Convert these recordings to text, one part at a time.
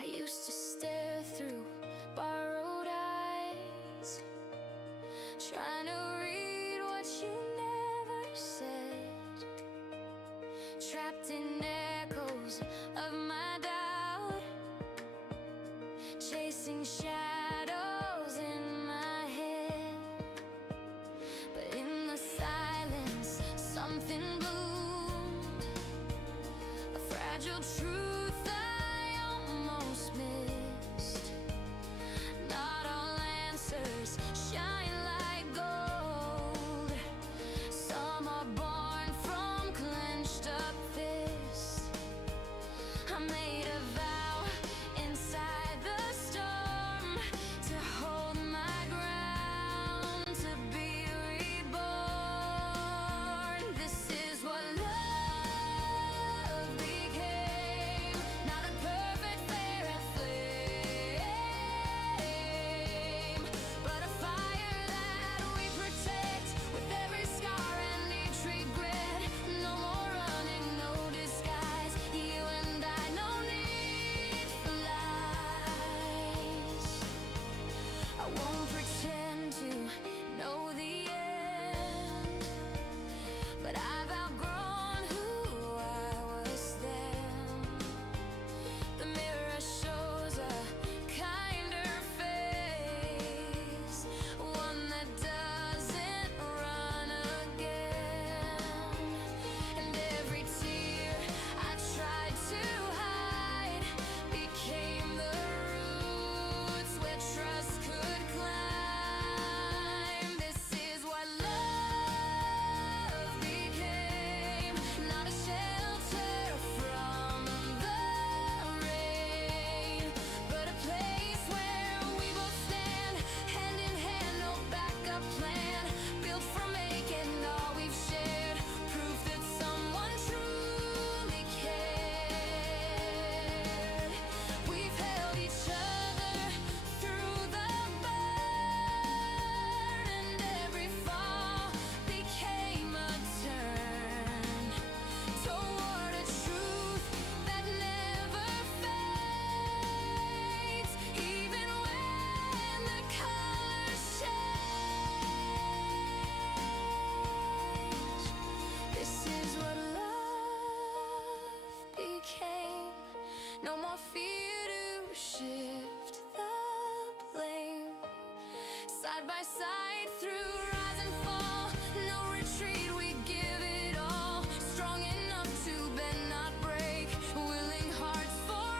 I used to stare through borrowed eyes, trying to read what you never said, trapped in echoes of my doubt, chasing shadows in my head. But in the silence, something bloomed, a fragile truth I almost missed. Not all answers shine like gold. Some are born from clenched up fists. I made a vow inside the storm to hold my ground, to be reborn. This is what love became. Not a perfect fairy flame, but a fire that we protect with every scar and each regret. No more running, no disguise. You and I, no need for lies. I won't pretend to know the end, but I've outgrown who I was then. The mirror shows a kinder face, one that doesn't run again. And every tear I tried to hide became the roots where trust could climb. This is what love became. Not a shelter from the rain, but a place where we both stand, hand in hand, no backup plan, built from making all we've shared, proof that someone truly cared. We've held each other through the burn, and every fall became a turn toward a truth that never fades, even when the colors change. This is what love became. No more fear to shift the blame. Side by side through rise and fall, no retreat, we give it all. Strong enough to bend, not break, willing hearts for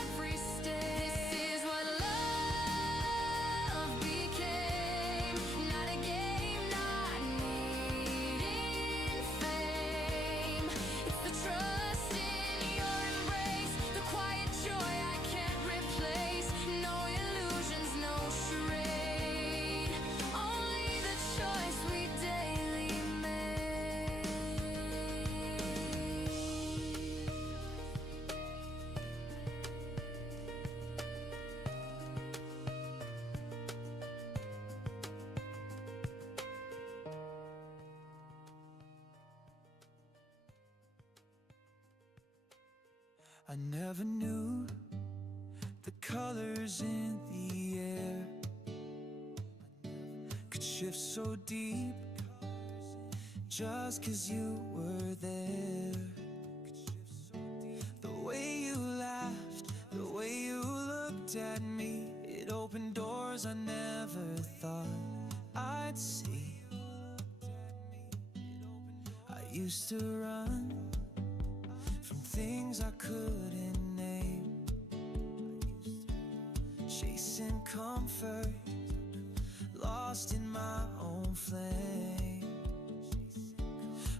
every stake. This is what love became. Not a game, not needing fame. It's the trust in your embrace, the quiet joy I can't replace. No illusions, no charade, only the choice we daily make. I never knew the colors in the air could shift so deep just 'cause you were there. The way you laughed, the way you looked at me, it opened doors I never thought I'd see. I used to run from things I couldn't name, chasing comfort, lost in my own flame.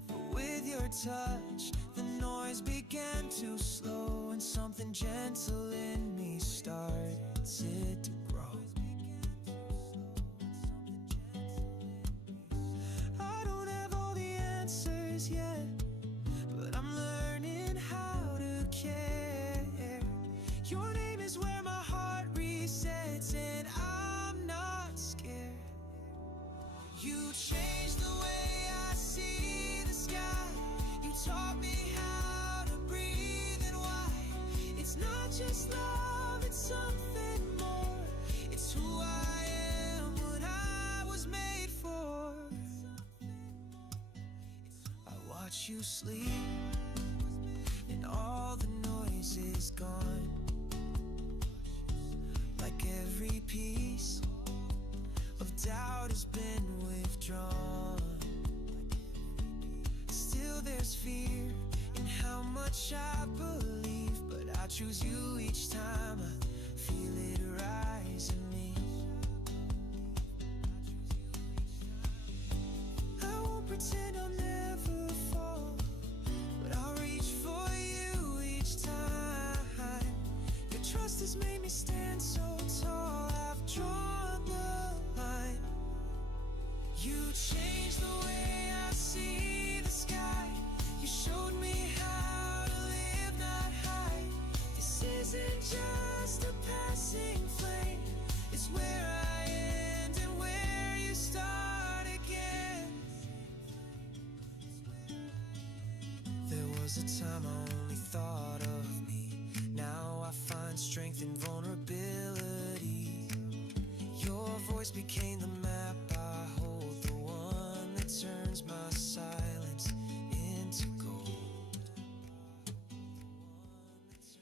But with your touch, the noise began to slow, and something gentle in me started to grow. I don't have all the answers yet, but I'm learning how to care. Your name is where my heart resets, and I'm not scared. You changed the way I see the sky. You taught me how to breathe and why it's not just love. something more. It's who I am, what I was made for. I watch you sleep, and all the noise is gone. Like every piece of doubt has been withdrawn. Still there's fear in how much I believe, but I choose you each time I feel it rise in me. I won't pretend I'll never fall, but I'll reach for you each time. Your trust has made me stand so tall. I've drawn the line. You changed the way I see the sky. You showed me how to live, not hide. This isn't just a passing flame. It's where I end and where you start again. There was a time I only thought of me. Now I find strength in vulnerability. Your voice became the map I hold, the one that turns my silence into gold.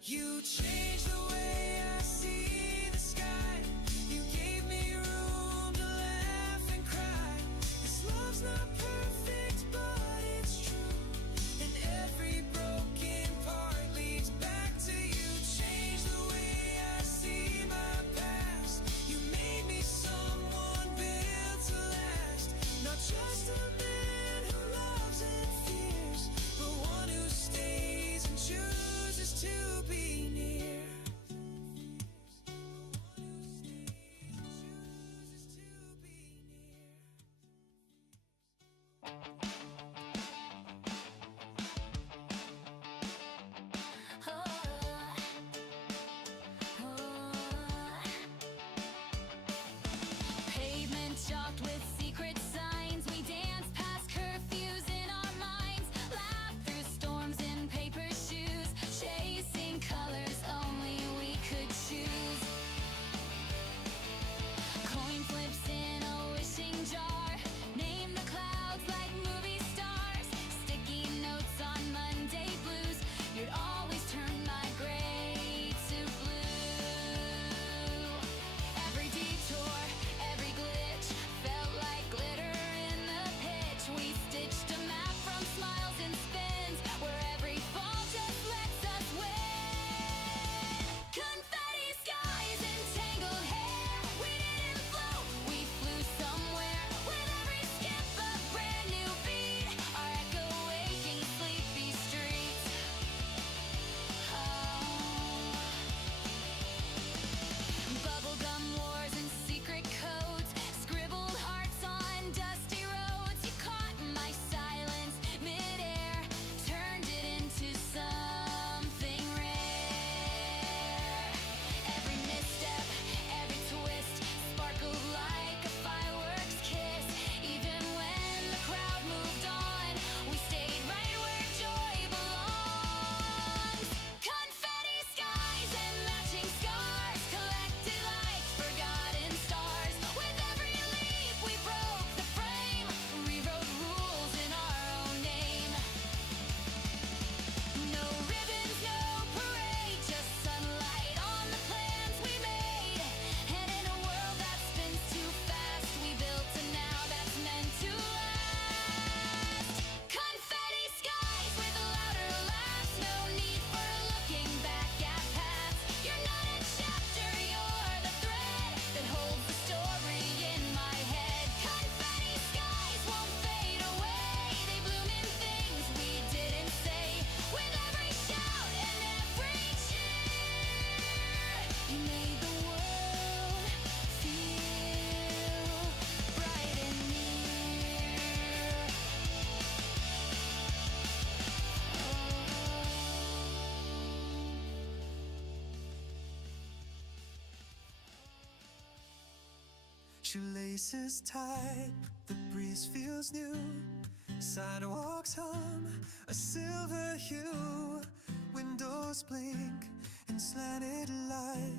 You changed the way I see the sky. You gave me room to laugh and cry. This love's not perfect, but it's true. And every broken part leads back to you. Changed the way I see my past. You made me someone built to last. Not just a man who loves and fears, but one who stays and chooses to be near. Pavement chalked with secret signs. We dance past curfews in our minds. Laugh through storms in paper shoes. Chasing colors only we could choose. Coin flips in a wishing jar. Name the clouds like movie stars. Sticky notes on Monday blues. You'd always turn my gray to blue. Every detour, every glitch felt like glitter in the pitch. We stitched a map from smiles and spins, where every fall just lets us win. Confetti skies and tangled hair. We didn't float, we flew somewhere. With every skip a brand new beat, our echo waking sleepy streets. Bubblegum wars and secret codes, scribbled hearts on dusty roads. You caught my silence midair, turned it into something rare. Every misstep, every twist, sparkled like a fireworks kiss. Even when the crowd moved on, we stayed right where joy belongs. Confetti skies and matching scars, collected like forgotten stars. With every leap we broke the frame, rewrote rules in our own name. No ribbons, no parade, just sunlight on the plans we made. And in a world that spins too fast, we built a now that's meant to last. Confetti skies with louder laughs, no need for looking back at paths. You're not a chapter, you're the thread that holds the story in my head. Confetti skies won't fade away, they bloom in things we didn't say. With every shout and every cheer, you made the world feel bright and near. Shoelaces tied, the breeze feels new. Sidewalks hum, a silver hue. Windows blink in slanted light.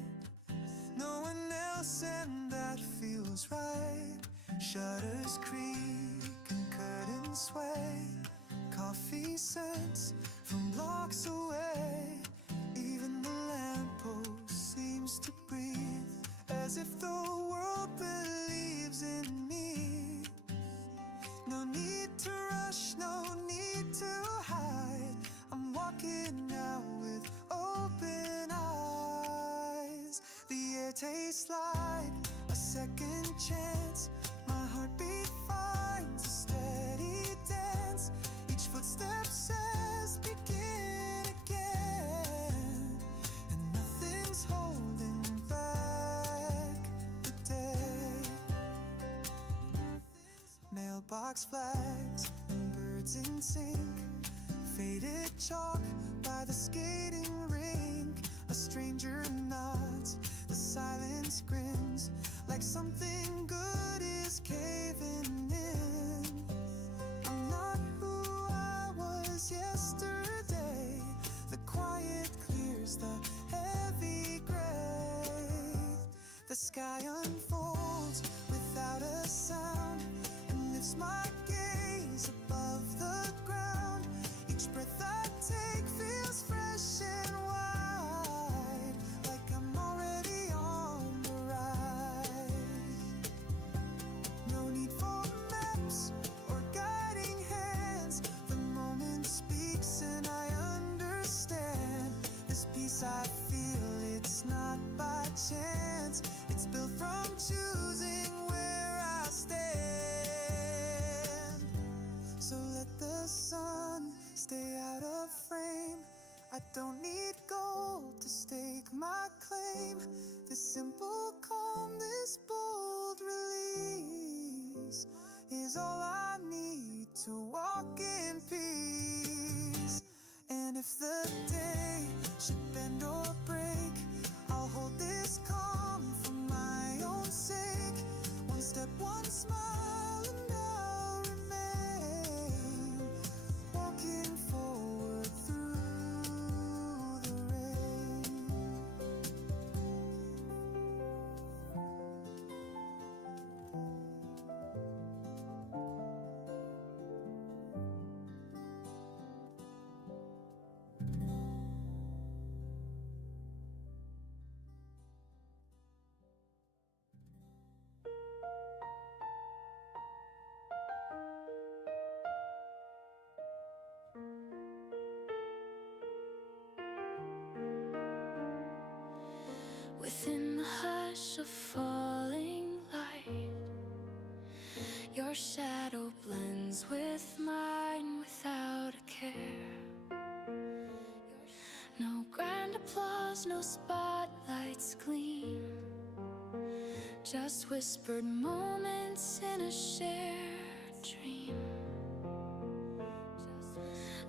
no one else, and that feels right. Shutters creak and curtains sway, coffee scents from blocks away. Even the lamppost seems to breathe, as if the world believes in me. No need to rush, no need to hide. I'm walking out with open eyes. The air tastes like a second chance. My heartbeat finds a steady dance. Each footstep says begin again, and nothing's holding back the day. Mailbox flags and birds in sync, faded chalk by the skating rink. A stranger nods, the silence grins, like something good is caving in. I'm not who I was yesterday. The quiet clears the heavy gray. The sky unfolds without a sound and lifts my gaze above the ground. Each breath I take feels fresh and wide, like I'm already on the ride. No need for maps or guiding hands. The moment speaks and I understand. This peace I feel, it's not by chance. It's built from choosing where I stand. So let the sun stay out of frame. I don't need gold to stake my claim. This simple calm, this bold release is all I need to walk in peace. And if the day should bend or break, I'll hold this calm for my own sake. One step, one smile, and I'll remain walking forward through the rain. Within the hush of falling light, your shadow blends with mine without a care. No grand applause, no spotlights gleam, just whispered moments in a shared dream.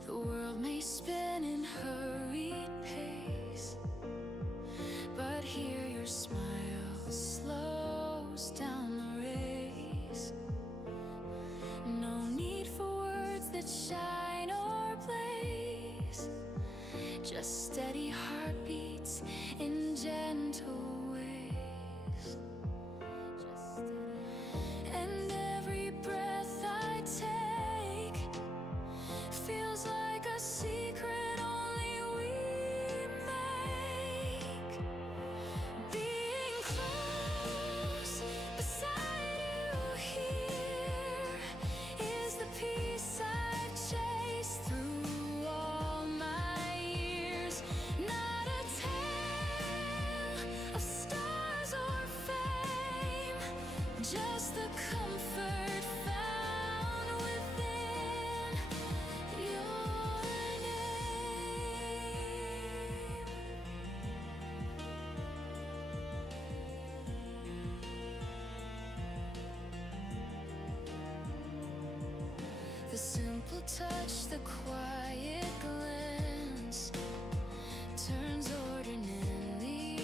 The world may spin in hurried pace, but here your smile slows down the race. No need for words that shine or blaze, just steady heartbeats in gentle ways. And every breath I take feels like a secret only we make. Being close beside you here is the peace I've chased through all my years. Not a tale of stars or fame, just the comfort found within your name. The simple touch, the quiet glance turns ordinary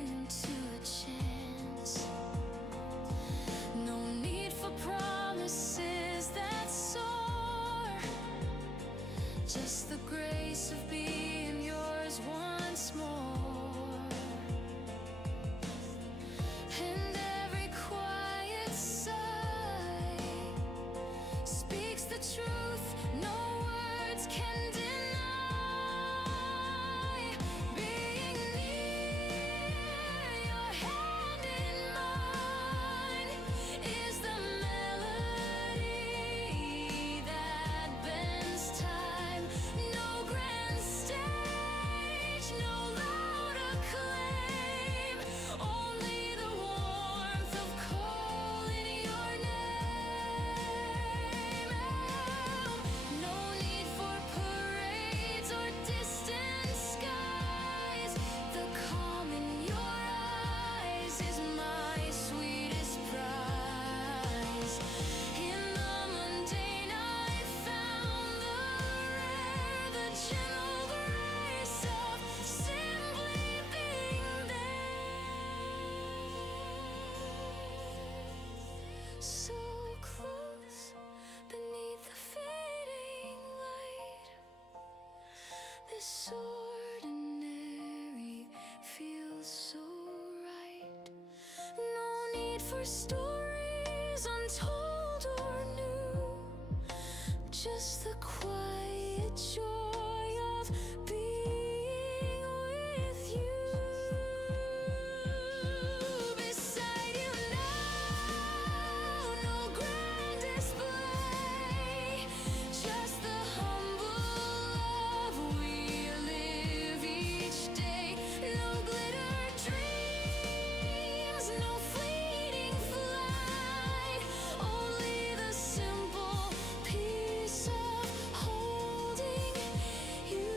into a chance. No need for promises that soar, just the grace of being yours once more. a truth no words can deny. Being near, your hand in mine, is the melody that bends time. No grand stage, no loud acclaim, only the warmth of calling your name. No need for parades or distant skies. The calm in your eyes is my sweetest prize. In the mundane I found the rare, the gentle grace of simply being there. So close beneath the fading light, this ordinary feels so right. No need for stories untold or new, just the quiet joy of being with you. Beside you now, no grand display, just the humble love we live each day. No glitter dreams, no fleeting flight, only the simple peace of holding you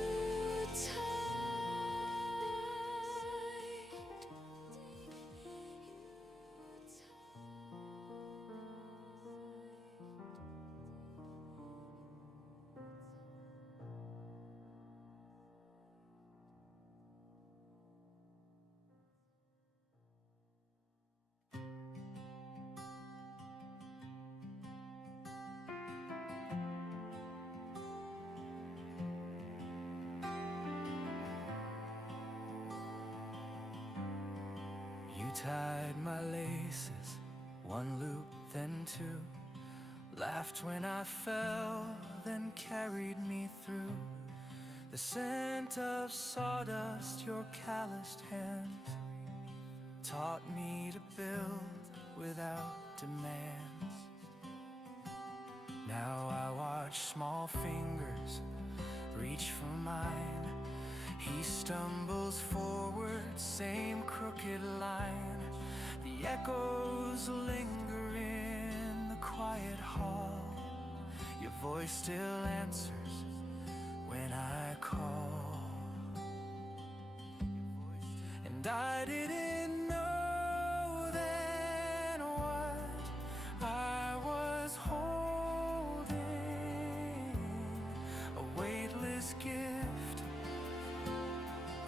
You tied my laces, one loop, then two. Laughed when I fell, then carried me through. The scent of sawdust, your calloused hands, taught me to build without demands. Now I watch small fingers reach for mine. He stumbles forward, same crooked line. The echoes linger in the quiet hall. Your voice still answers when I call. And I didn't know then what I was holding. A weightless gift,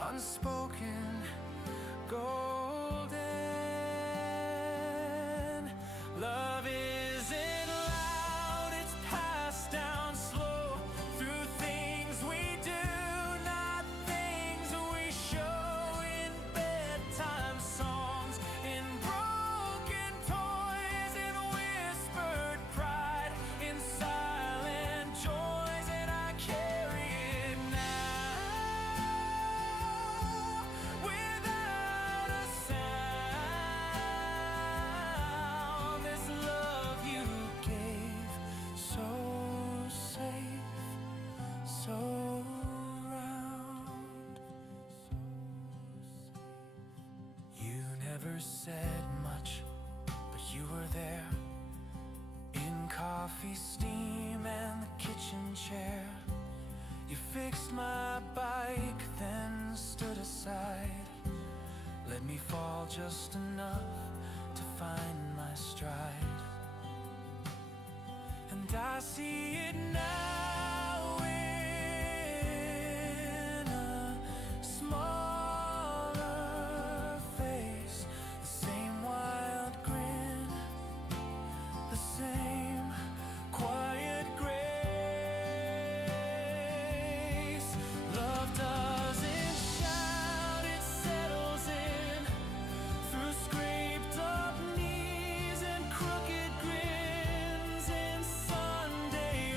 unspoken, golden. Love isn't loud, it's passed down slow through things we do, not things we show. In bedtime songs, in broken toys, in whispered pride, in silent joys, and I carry it now without a sound. This love you gave, so safe, so round. You never said much, but you were there in coffee steam and the kitchen chair. You fixed my bike, then stood aside. Let me fall just enough to find my stride. And I see it now in a smaller face. The same wild grin, the same quiet grace. Love doesn't shout, it settles in through scraped up knees and crooked grins. In Sunday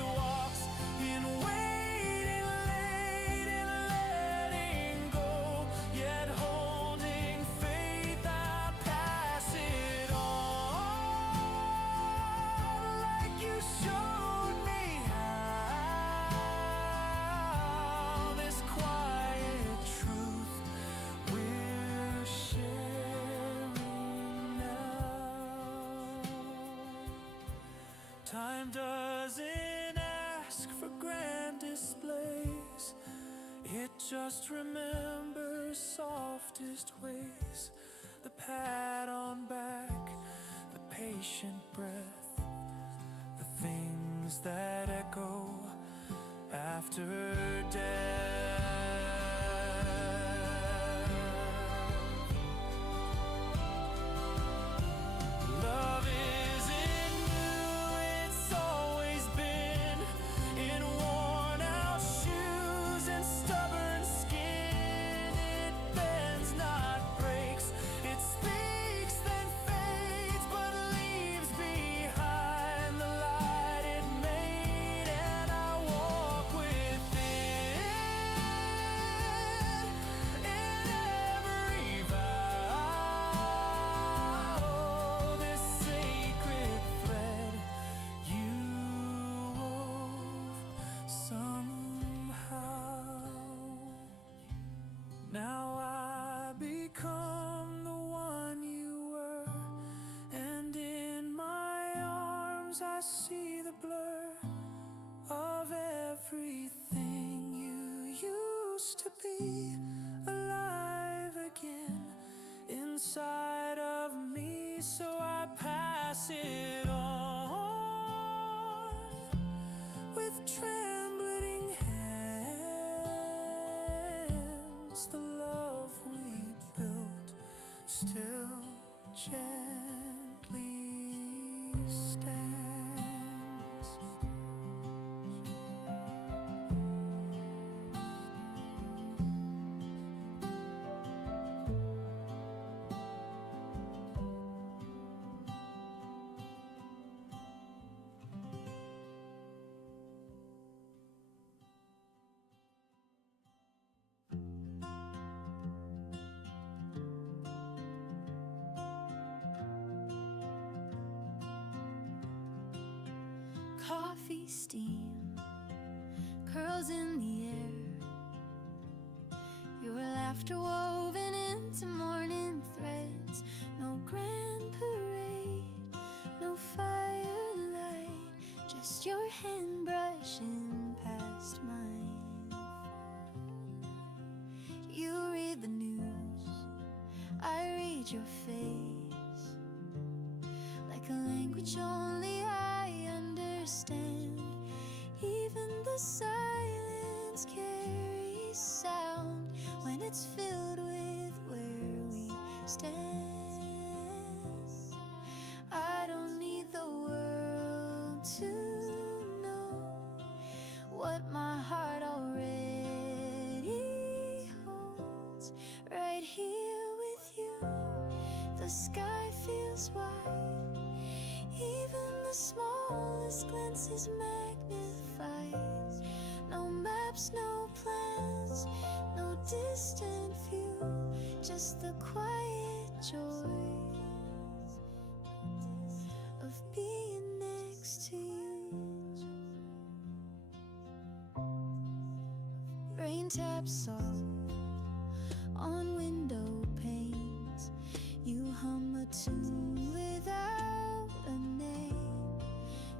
Time doesn't ask for grand displays. It just remembers softest ways. The pat on back, the patient breath, the things that echo after death. Love isn't new, it's always been in worn out shoes and stubborn skin. It bends, not breaks. It speaks, then fades, but leaves behind the light it made. And I walk with it in every vow. This sacred thread you wove somehow. Now I become the one you were, and in my arms I see the blur of everything you used to be, alive again inside of me. So I pass it on with trembling hands. The love we built still gently stands. Coffee steam curls in the air, your laughter woven into morning threads. No grand parade, no firelight, just your hand brushing past mine. You read the news, I read your face, like a language only I understand. Even the silence carries sound when it's filled with where we stand. I don't need the world to know what my heart already holds. Right here with you, the sky feels wide. Even the smallest glance is magnified. No maps, no plans, no distant view, just the quiet joy of being next to you. Rain taps soft on window panes. You hum a tune without a name.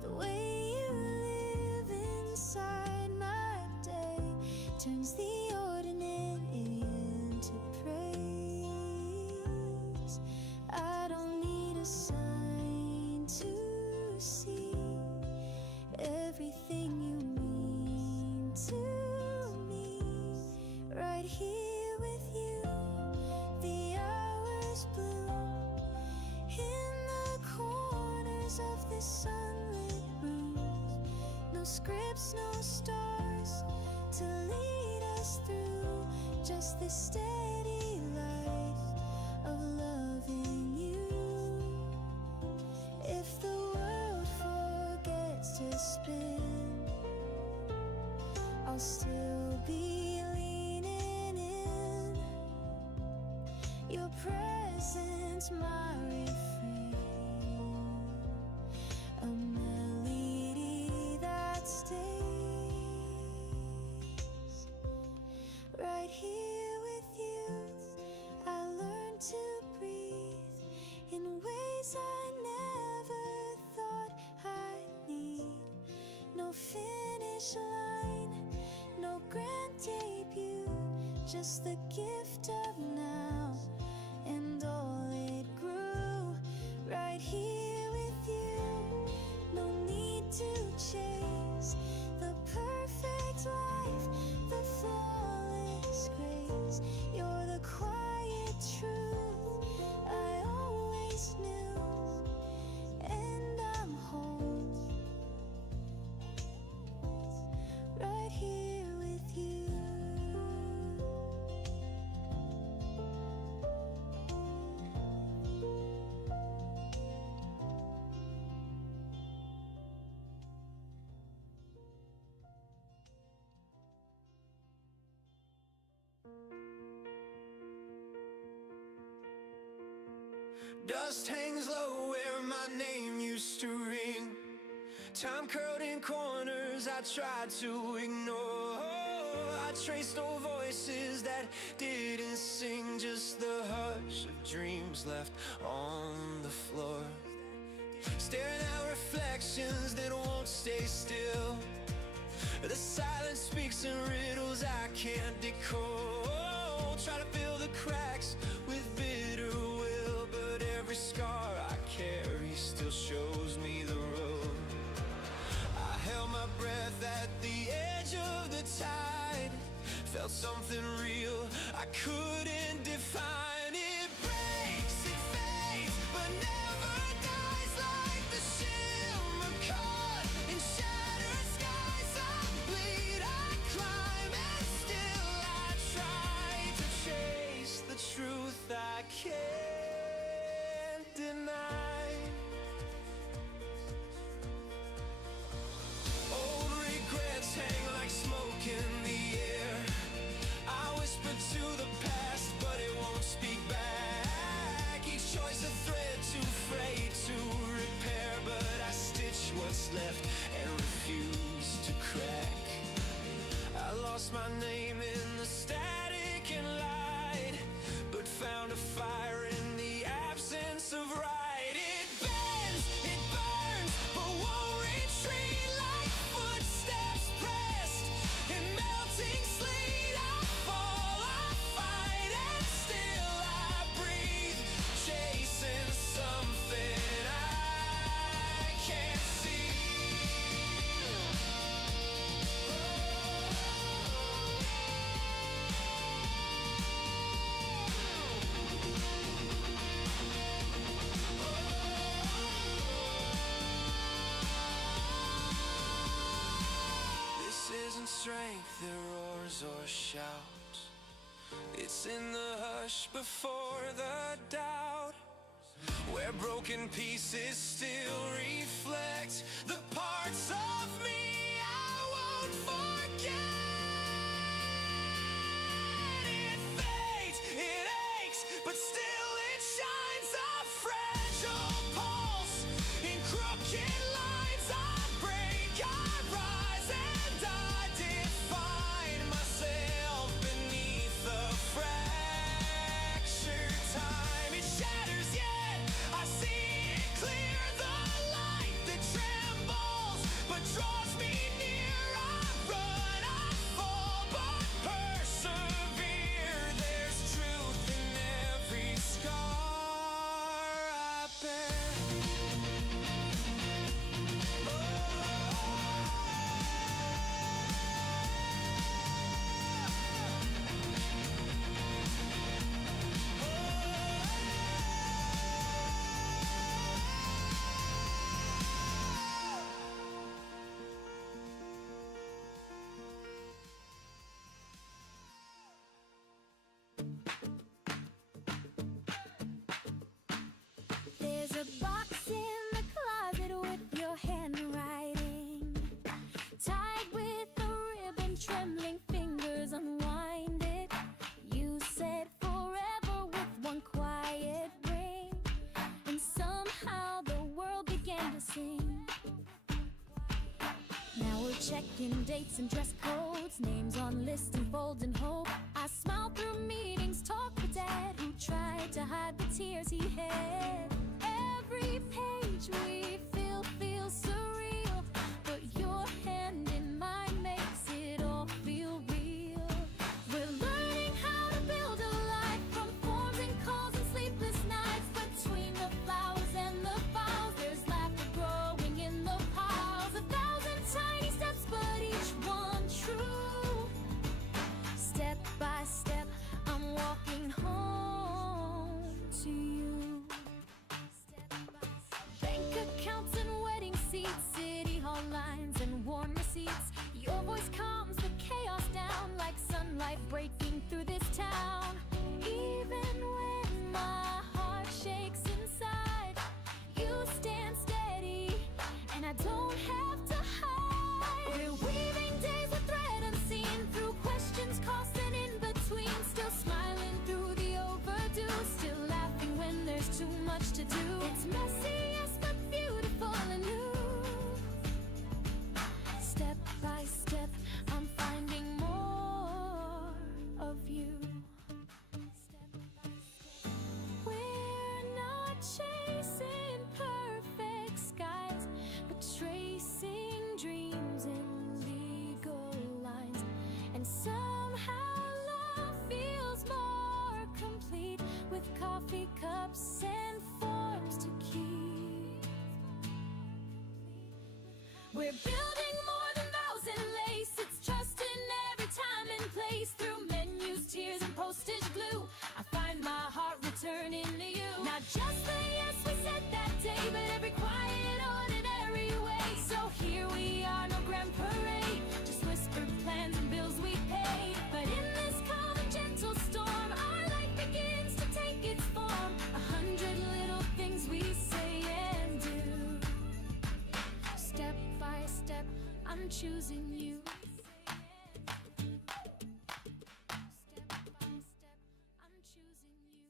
The way you live inside my day turns the ordinary into praise. I don't need a sign to see everything you mean to me. Right here with you, the hours bloom in the corners of this sunlit room. No scripts, no stars to lead us through, just this steady light of loving you. If the world forgets to spin, I'll still be leaning in. Your presence, my refrain, a melody that stays. Right here with you, I learned to breathe in ways I never thought I'd need. finish line, no grand debut, just the gift of now. And all it grew right here with you. No need to chase the perfect life, the flawless grace. You're the quiet truth I always knew, and I'm home right here with you. Dust hangs low where my name used to ring. Time curled in corners I tried to ignore. I traced old voices that didn't sing, just the hush of dreams left on the floor. Staring at reflections that won't stay still. The silence speaks in riddles I can't decode. Try to fill the cracks with bitter will, but every scar I carry still shows me the road. I held my breath at the edge of the tide, felt something real I couldn't define. It breaks, it fades, but never dies, like the shimmer caught in shattered skies. I bleed, I climb, and still I try to chase the truth I can't deny. Old regrets hang like smoke in the air. I whisper to the past, but it won't speak back. Each choice a thread too frayed to repair, but I stitch what's left and refuse to crack. I lost my name in the static and light, but found a fire in the absence of right. It bends, it burns, but won't retreat, like footsteps pressed in melting sleet. I fall, I fight, and still I breathe, chasing something I can't see. This isn't strength that roars or shouts. It's in the hush before the doubt, where broken pieces still reflect the parts of me I won't forget. It fades, it aches, but still it shines, a fragile pulse in crooked lines. I break, I rise, and I define myself beneath the fractured time. It shatters, yet I see it clear, the light that trembles but draws me near. I run, I fall, but persevere. There's truth in every scar I bear. There's a box in the closet with your handwriting, tied with a ribbon, trembling fingers unwind it. You said forever with one quiet ring, and somehow the world began to sing. Now we're checking dates and dress codes, names on lists and folds in hope. I smile through meetings, talk with Dad, who tried to hide the tears he had. Every page we feel feels surreal, but your hand lights. Your voice calms the chaos down like sunlight breaking through this town. Even when my heart shakes inside, you stand steady, and I don't have to hide. We're weaving days with thread unseen, through questions, costs, and in between. Still smiling through the overdue, still laughing when there's too much to do. It's messy, yes, but beautiful and new. Step by step, I'm finding more of you. We're not chasing perfect skies, but tracing dreams in legal lines. And somehow love feels more complete with coffee cups and forms to keep. We're building more than vows and lace. It's trust in every time and place. Through menus, tears, and postage glue, I find my heart returning to you. Not just the yes we said that day, but every quiet, ordinary way. So here we are, no grand parade, just whispered plans and bills we pay. But in this calm and gentle storm, our life begins to take its form. 100 little things we say and do. Step by step, I'm choosing you. Step by step, I'm choosing you.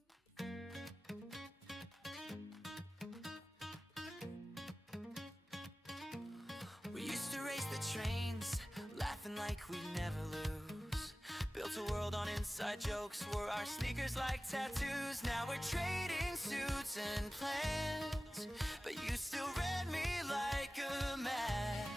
We used to race the trains, laughing like we'd never lose. Built a world on inside jokes, wore our sneakers like tattoos. Now we're trading suits and plans, but you still read me like a mad.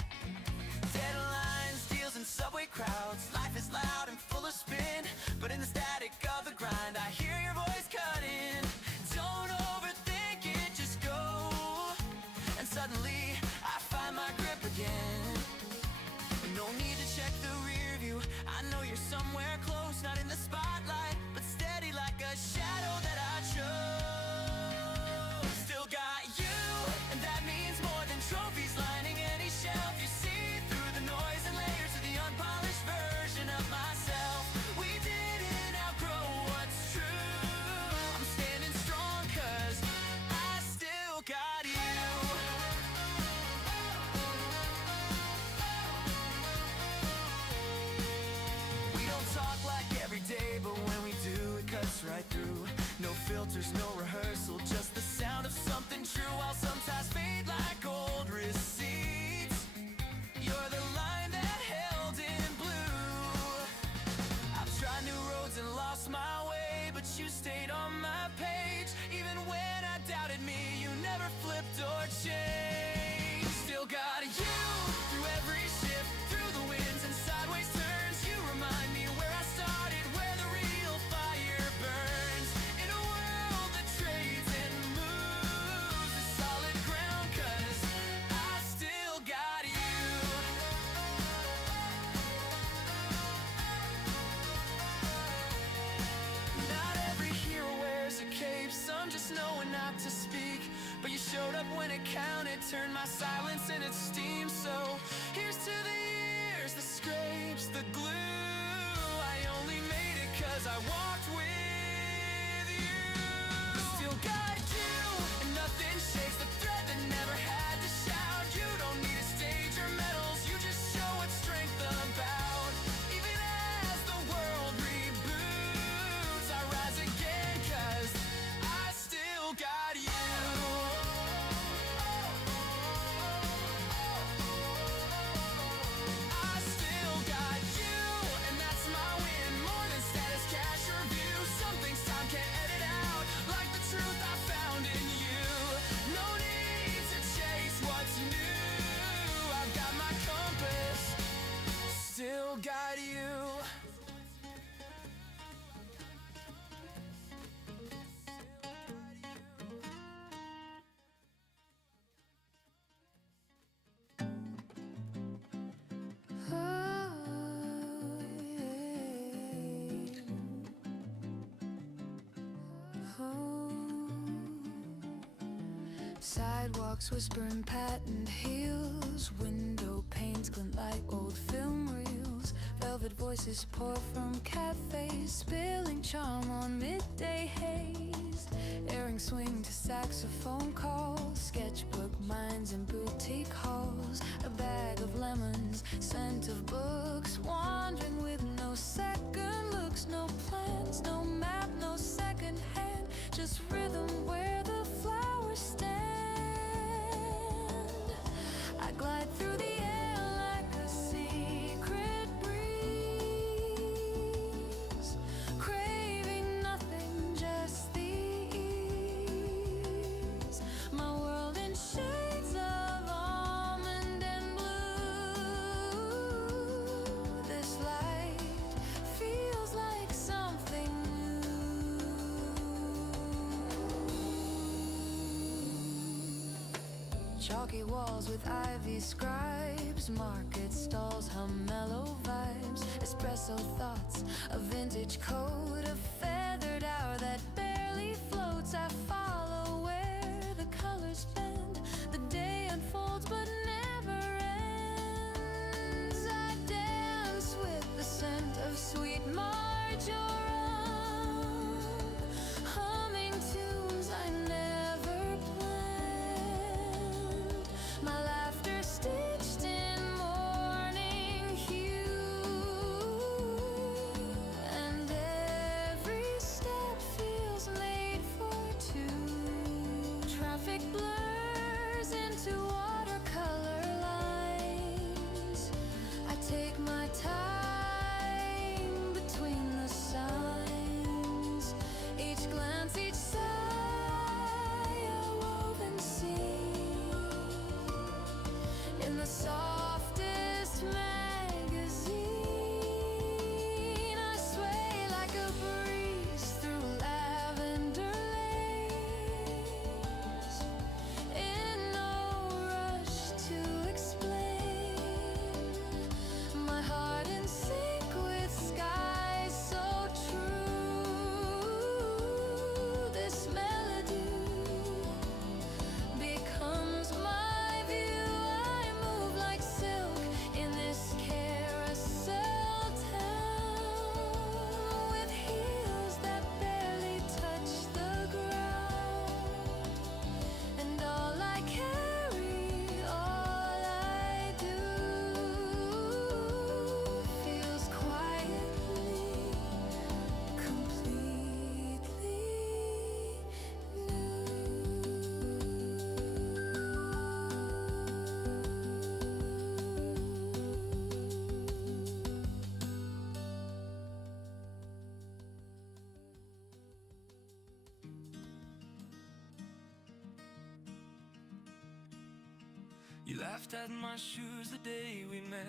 Deadlines, deals, and subway crowds. Life is loud and full of spin, but in the static of the grind, I hear your voice cutting. Don't overthink it, just go. And suddenly, I find my grip again. No need to check the rear view, I know you're somewhere close. Not in the spotlight, but steady like a shadow that I chose. Still got you, and that means more than trophies lining any shelf. You see through the noise and layers of the unpolished version of myself. We didn't outgrow what's true. I'm standing strong 'cause I still got you. We don't talk like every day, but when we do, it cuts right through. No filters, no rehearsal, just the sound of something true. I'll sometimes fade like old receipts. You're the line that held in blue. I've tried new roads and lost my way, but you stayed on my page. Even when I doubted me, you never flipped or changed. Still got you through every shift, through the winds and sideways turns. You remind me where I started, where the real fire burns. In a world that trades and moves to solid ground, 'cause I still got you. Not every hero wears a cape, some just know when not to speak. But you showed up when it counted, turned my silence in its steam. So here's to the years, the scrapes, the glue. I only made it 'cause I walked with you. Still got you, and nothing shakes the thread that never had to shout. You don't need a stage or medals, you just show what strength about. Even as the world reboots, I rise again 'cause I still got you. I still got you, and that's my win. More than status, cash, or view. Some things time can't edit out, like the truth I found in you. No need to chase what's new. I've got my compass, still got you. Sidewalks whispering patent heels, window panes glint like old film reels. Velvet voices pour from cafes, spilling charm on midday haze. Airing swing to saxophone calls, sketchbook minds and boutique halls. A bag of lemons, scent of books, wandering with no second looks. No plans, no map, no second hand, just rhythm where the flowers stand. I glide through the air like a secret breeze, craving nothing, just the ease. My world in shades of almond and blue. This light feels like something new. Chalky walls with ivy scribes, market stalls hum mellow vibes. Espresso thoughts, a vintage code, a feathered hour that barely floats. I follow where the colors bend, the day unfolds but never ends. I dance with the scent of sweet marjoram, humming tunes I never planned. My laughter stitched in morning hue, and every step feels made for two. Traffic blurs into watercolor lines. I take my time between the signs. Each glance, each sigh, a woven scene in the softest magazine. I sway like a breeze through lavender lanes, in no rush to explain. My heart in sync with skies so true. This melody becomes my view. I move like silk in this carousel town, with heels that barely touch the ground. And all I carry, all I do, feels quietly, completely You laughed at my shoes the day we met.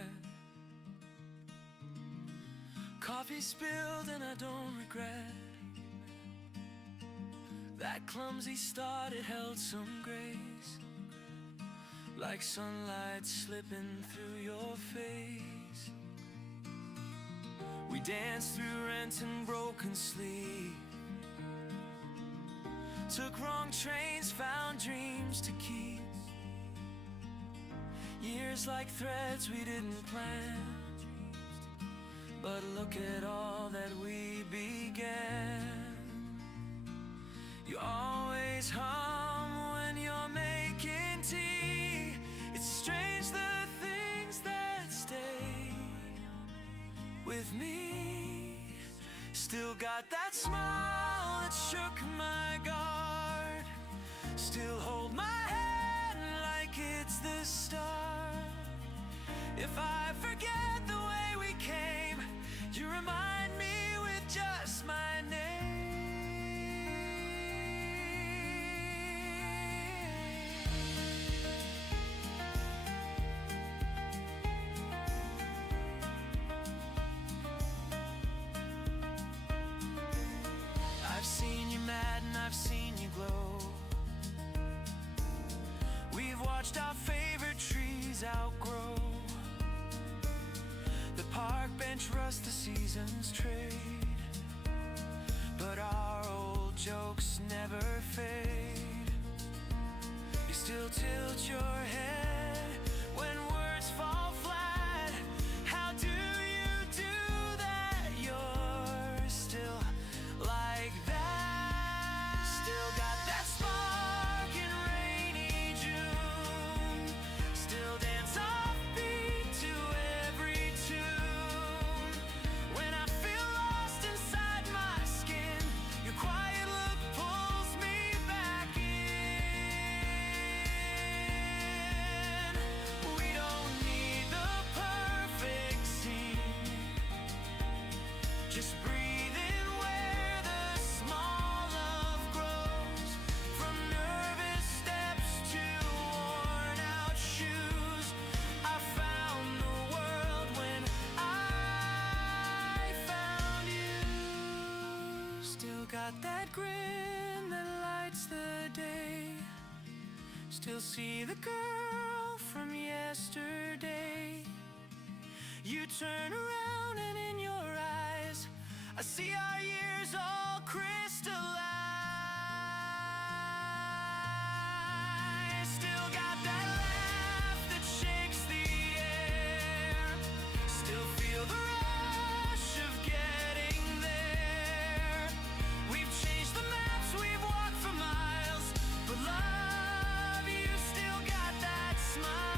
Coffee spilled and I don't regret. That clumsy start, it held some grace, like sunlight slipping through your face. We danced through rent and broken sleep, took wrong trains, found dreams to keep. Years like threads we didn't plan, but look at all that we began. You always hum when you're making tea. It's strange the things that stay with me. Still got that smile that shook my guard, still hold my hand like it's the start. If I forget the way we came, you remind me with just my name. I've seen you mad and I've seen you glow. We've watched our favorite trees outgrow. The park bench rust, the seasons trade, but our old jokes never fade. You still tilt your head when words fall flat. How do you do that? You're still like that. Still got that spark in rainy June. Still dance offbeat to every tune. When I feel lost inside my skin, your quiet look pulls me back in. We don't need the perfect scene. Just breathe in where the small love grows. From nervous steps to worn out shoes, I found the world when I found you. Still got that grin that lights the day. Still see the girl from yesterday. You turn around and in your eyes I see our years all crystallized. Still got that laugh that shakes the air. Still feel the rush of getting there. We've changed the maps, we've walked for miles, but love, you still got that smile.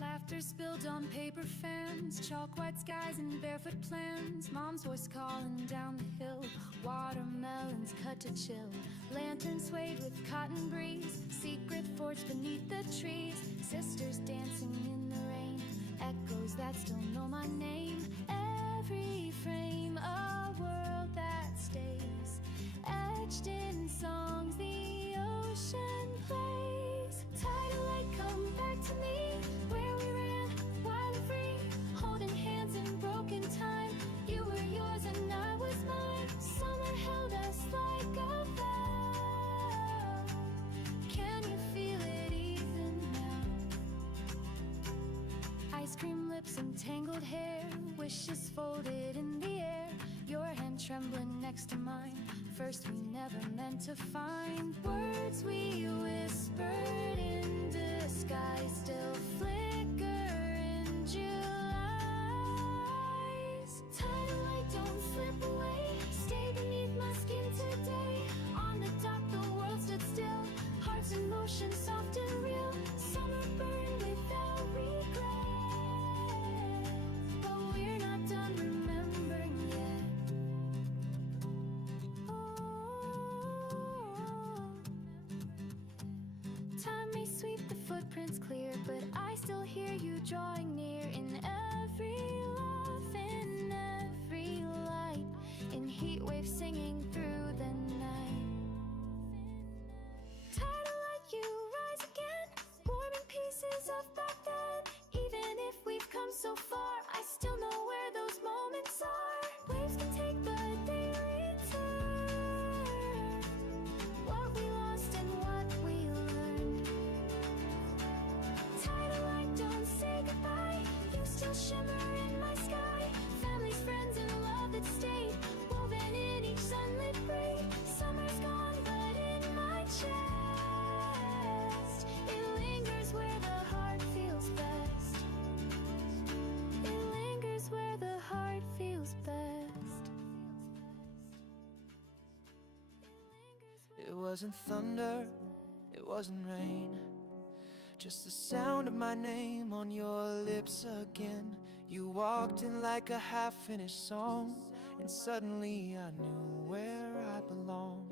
Laughter spilled on paper fans, chalk white skies and barefoot plans. Mom's voice calling down the hill, watermelons cut to chill. Lanterns swayed with cotton breeze, secret forts beneath the trees. Sisters dancing in the rain, echoes that still know my name. Every frame a world that stays, etched in songs the ocean plays. Tidal light, come back to me, where we ran wild and free, holding hands in broken time. You were yours and I was mine. Summer held us like a vow. Can you feel it even now? Ice cream lips and tangled hair, wishes folded in the air. Your hand trembling next to mine. First we never meant to find words we whispered in disguise, still flicker in July's. Tidal light, don't slip away, stay beneath my skin today. On the dock the world stood still, hearts in motion, soft and real. Summer burned without regret, but we're not done remembering yet. Time may sweep the footprints clear, but I still hear you drawing near. In every laugh, in every light, in heat waves singing through the night. Tidal light, you rise again, warming pieces of back then. Even if we've come so far, I still know where those moments are. Waves can take, but they return. What we lost and what we learned. Tidal light, don't say goodbye, you still shimmer in my sky. Families, friends, and love that stayed, woven in each sunlit braid. Summer's gone, but in my chest it lingers where the heart feels best. It lingers where the heart feels best. It wasn't thunder, it wasn't rain, just the sound of my name on your lips again. You walked in like a half-finished song, and suddenly I knew where I belonged.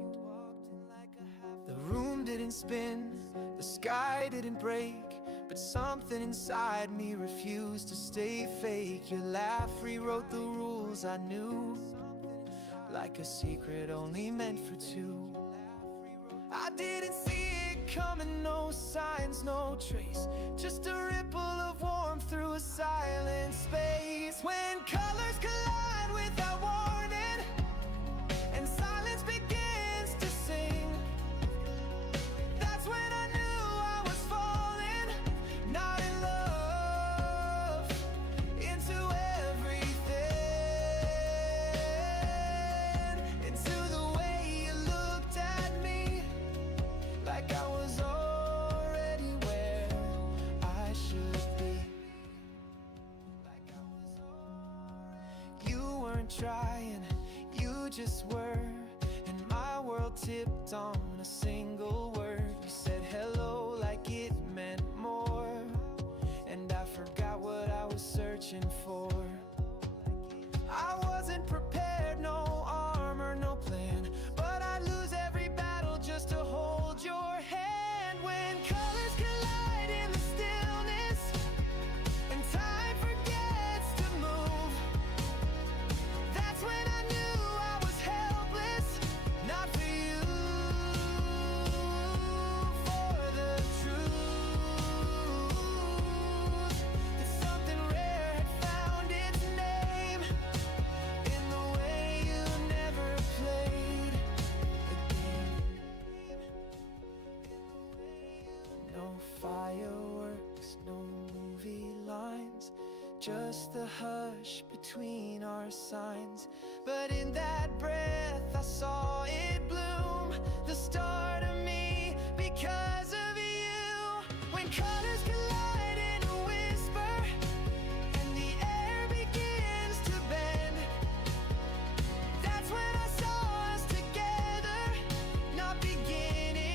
The room didn't spin, the sky didn't break, but something inside me refused to stay fake. Your laugh rewrote the rules I knew, like a secret only meant for two. I didn't see it coming, no signs, no trace, just a ripple of warmth through a silent space. When colors collide without warning, and silence begins to sing, that's when I knew I was falling, not in love, into everything, into the way you looked at me, like I was already where I should be. Like I was already. You weren't trying, you just were, and my world tipped on a single word. You said hello like it meant more, and I forgot what I was searching for. I wasn't prepared, no armor, no plan, but I'd lose every battle just to hold your hand. When colors collide in the stillness, and time forgets to move, that's when I knew I was helpless, not for you, for the truth, that something rare had found its name in the way you never played the game. No fireworks, no movie lines, just the hush between our signs. But in that breath I saw it bloom, the start of me because of you. When colors collide in a whisper, and the air begins to bend, that's when I saw us together, not beginning,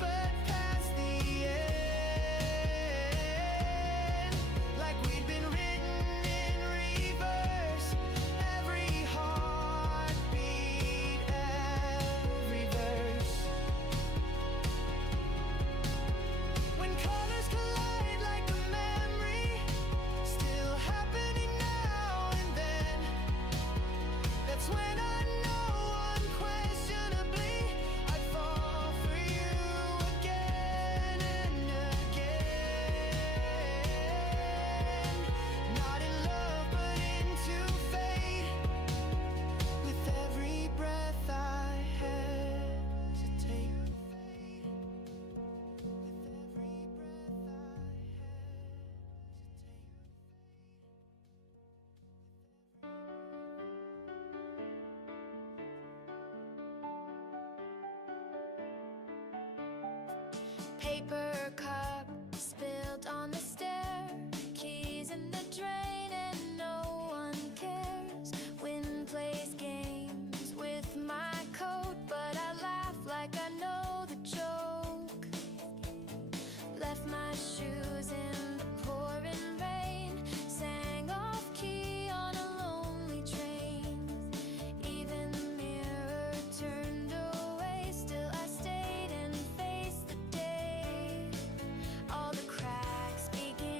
but past the end. Like we'd been written in reverse, every heartbeat, every verse. When colors collide like a memory, still happening now and then, that's when I know unquestionably I'd fall for you again and again. Not in love but into fate, with every breath I hesitate, with every breath I hesitate. Paper cup spilled on the stair, keys in the drain, and no one cares. Wind plays games with my coat, but I laugh like I know the joke. Left my shoes in the pouring rain, sang off key on a lonely train. Even the mirror turned away, still I stayed and faced the day. All the cracks begin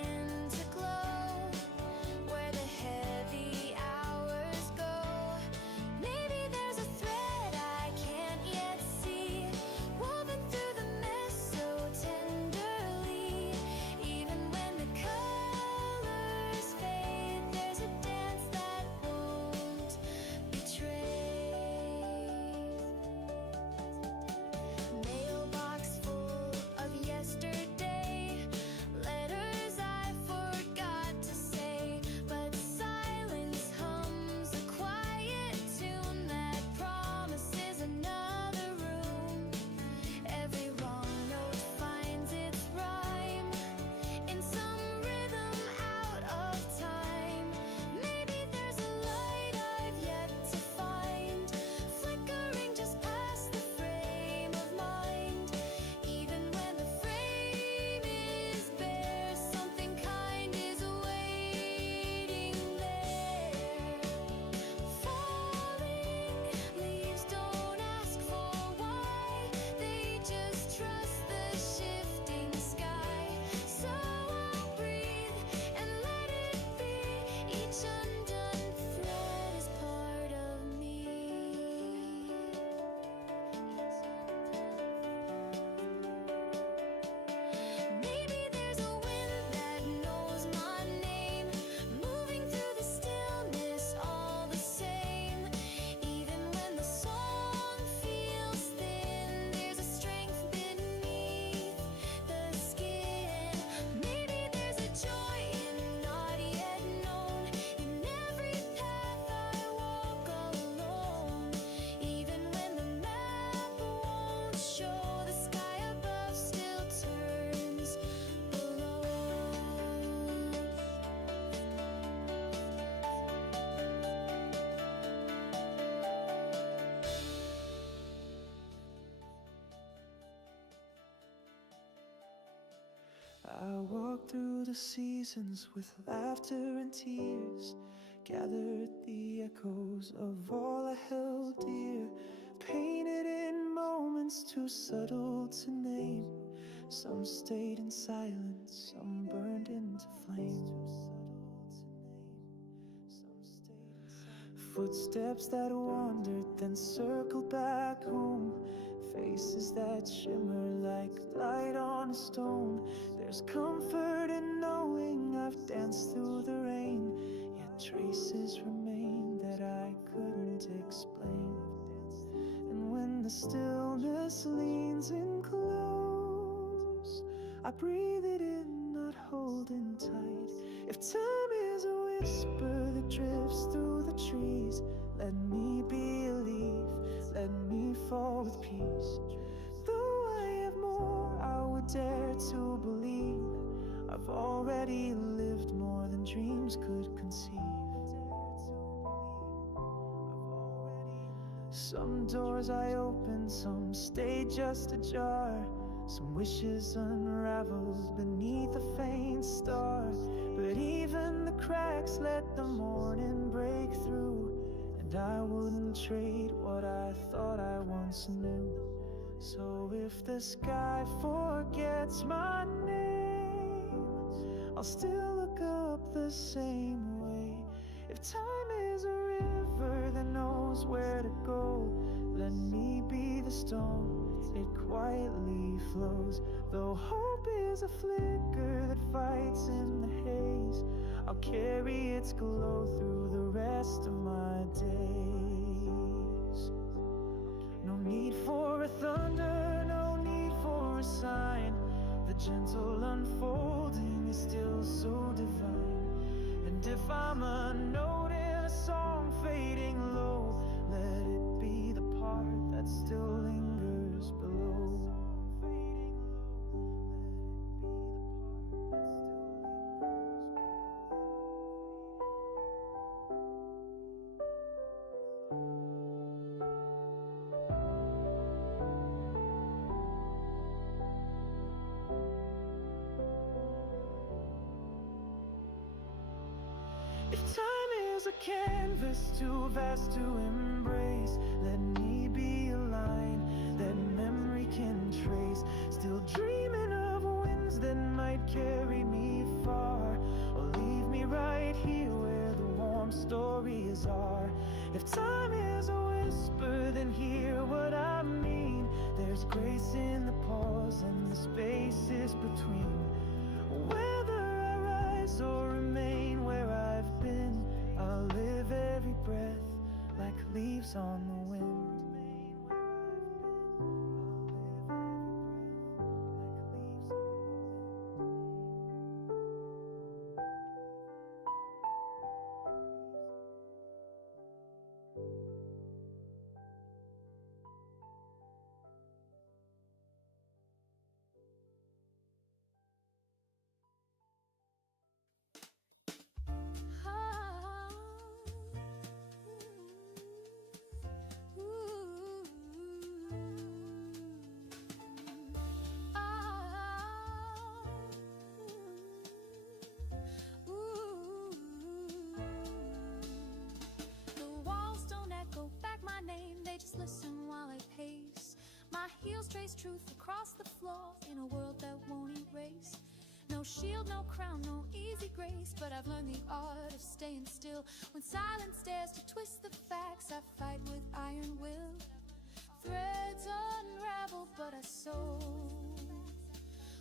I walked through the seasons with laughter and tears, gathered the echoes of all I held dear, painted in moments too subtle to name. Some stayed in silence, some burned into flame. Footsteps that wandered, then circled back home. Faces that shimmer like light on a stone. There's comfort in knowing I've danced through the rain, yet traces remain that I couldn't explain. And when the stillness leans in close, I breathe it in, not holding tight. If time is a whisper that drifts through the trees, let me be a leaf, let me fall with peace. Though I have more, I would dare to believe I've already lived more than dreams could conceive. Some doors I open, some stay just ajar. Some wishes unraveled beneath a faint star. But even the cracks let the morning break through, and I wouldn't trade what I thought I once knew. So if the sky forgets my name, I'll still look up the same way. If time is a river that knows where to go, let me be the stone it quietly flows. Though hope is a flicker that fights in the haze, I'll carry its glow through the rest of my days. No need for a thunder, no need for a sign. The gentle unfolding is still so divine. And if I'm a note in a song fading low, let it be the part that still lingers below. If time is a canvas too vast to embrace, let me be a line that memory can trace. Still dreaming of winds that might carry me far, or leave me right here where the warm stories are. If time is a whisper, then hear what I mean. There's grace in the pause and the spaces between. Whether I rise or remain where I've been, I'll live every breath like leaves on the wind. Listen while I pace. My heels trace truth across the floor in a world that won't erase. No shield, no crown, no easy grace, but I've learned the art of staying still. When silence dares to twist the facts, I fight with iron will. Threads unravel, but I sew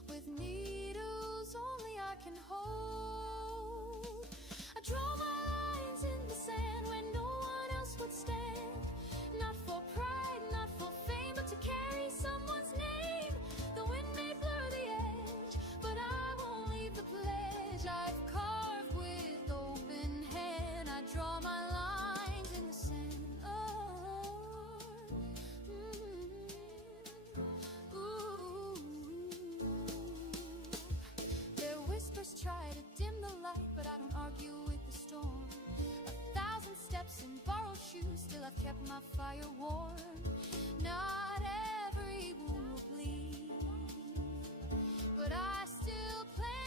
with needles only I can hold. I draw my lines in the sand where no one else would stand. Not for pride, not for fame, but to carry someone's name. The wind may blur the edge, but I won't leave the pledge I've carved with open hand. I draw my lines in the sand. Their whispers try to dim the light, but I don't argue with the storm. 1,000 steps in borrowed shoes, still I've kept my fire warm. Not every wound will bleed, but I still plan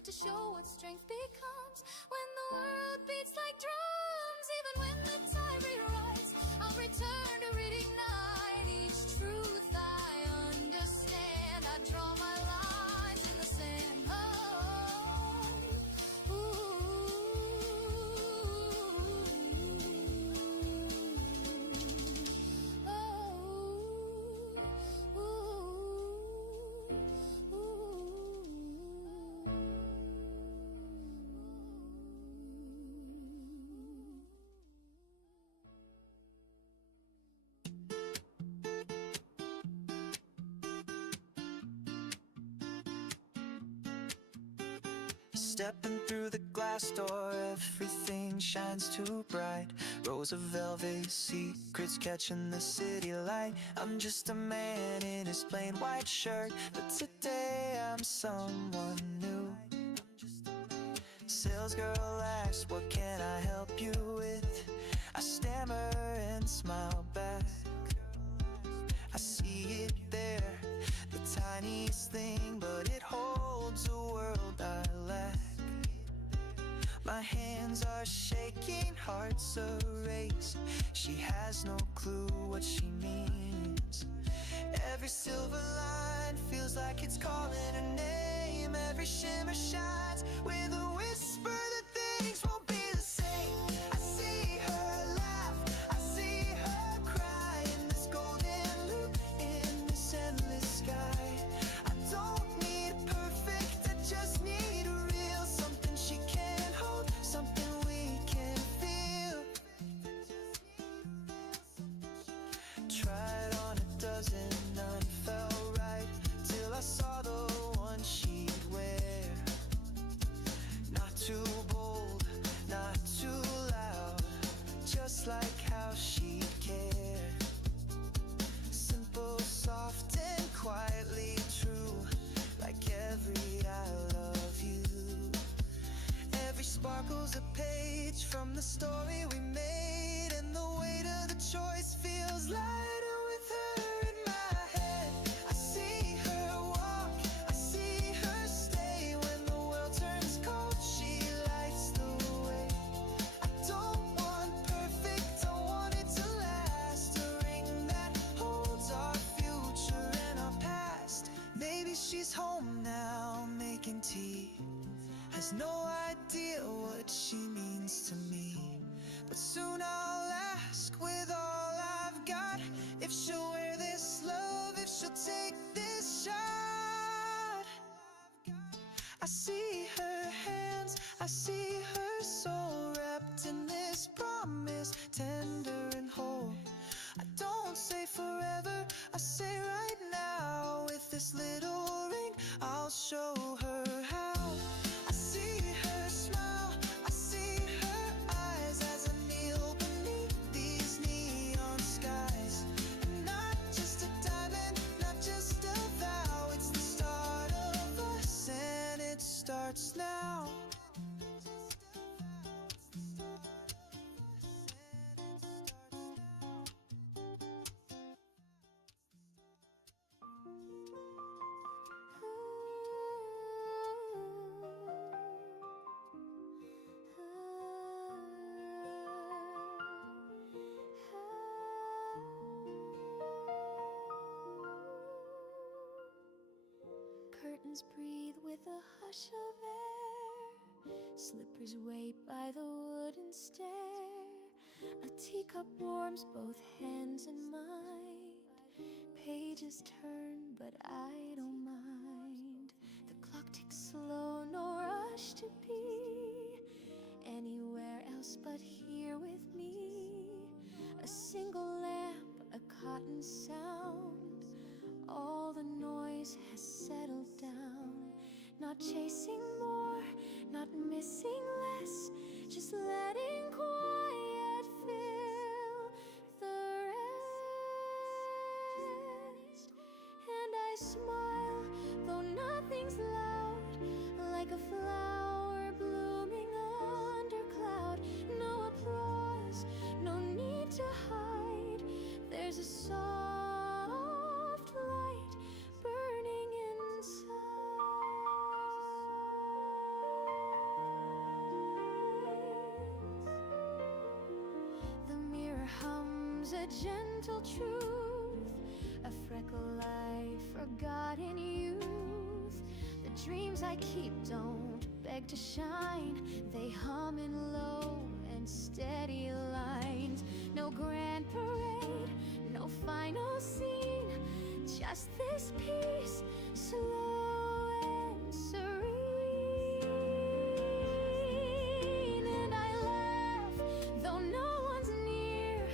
but to show what strength becomes when the world beats like drums. Even when the tide rewrites, I'll return to reignite each truth I understand. I draw my lines in the sand. Oh, Stepping through the glass door, everything shines too bright. Rows of velvet secrets catching the city light. I'm just a man in his plain white shirt, but today I'm someone new. Sales girl asks, what can I help you with? I stammer and smile back. I see it there, the tiniest thing, but it holds a world I lack. My hands are shaking, hearts a race. She has no clue what she means. Every silver line feels like it's calling her name. Every shimmer shines with a whisper that things won't be the same. I see her laugh, I see her cry in this golden loop, in this endless sky. I don't need perfect, I just need a real something she can hold, something we can feel. Tried on a dozen, none felt right, till I saw the one she'd wear. Not too bold, not too loud, just like how she'd care. Simple, soft, and quietly true, like every I love you. Every sparkle's a page from the story we made, and the weight of the choice feels lighter with her in my head. I see her walk, I see her stay. When the world turns cold, she lights the way. I don't want perfect, I want it to last. A ring that holds our future and our past. Maybe she's home now, making tea. Has no idea what she means to me, but soon I'll ask with all I've got if she'll wear this love, if she'll take this shot. I see her hands, I see her soul wrapped in this promise, tender and whole. I don't say forever, I say right now. With this little ring, I'll show her how. I see her smile, I see her eyes as I kneel beneath these neon skies. Not just a diamond, not just a vow, it's the start of us, and it starts now. Curtains breathe with a hush of air. Slippers wait by the wooden stair. A teacup warms both hands and mine. Pages turn, but I don't mind. The clock ticks slow, no rush to be anywhere else but here with me. A single lamp, a cotton sound. All the noise has settled down. Not chasing more, not missing less, just letting quiet fill the rest. And I smile gentle truth, a freckle life, forgotten youth. The dreams I keep don't beg to shine, they hum in low and steady lines. No grand parade, no final scene, just this peace, slow and serene. And I laugh, though no one's near,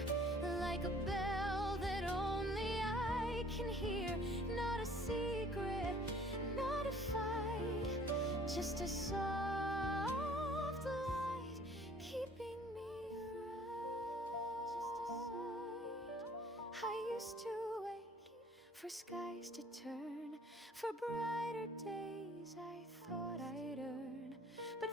like a bell that only I can hear. Not a secret, not a fight, just a soft light keeping me right. Just a sight. I used to wait for skies to turn, for brighter days I thought I'd earn, but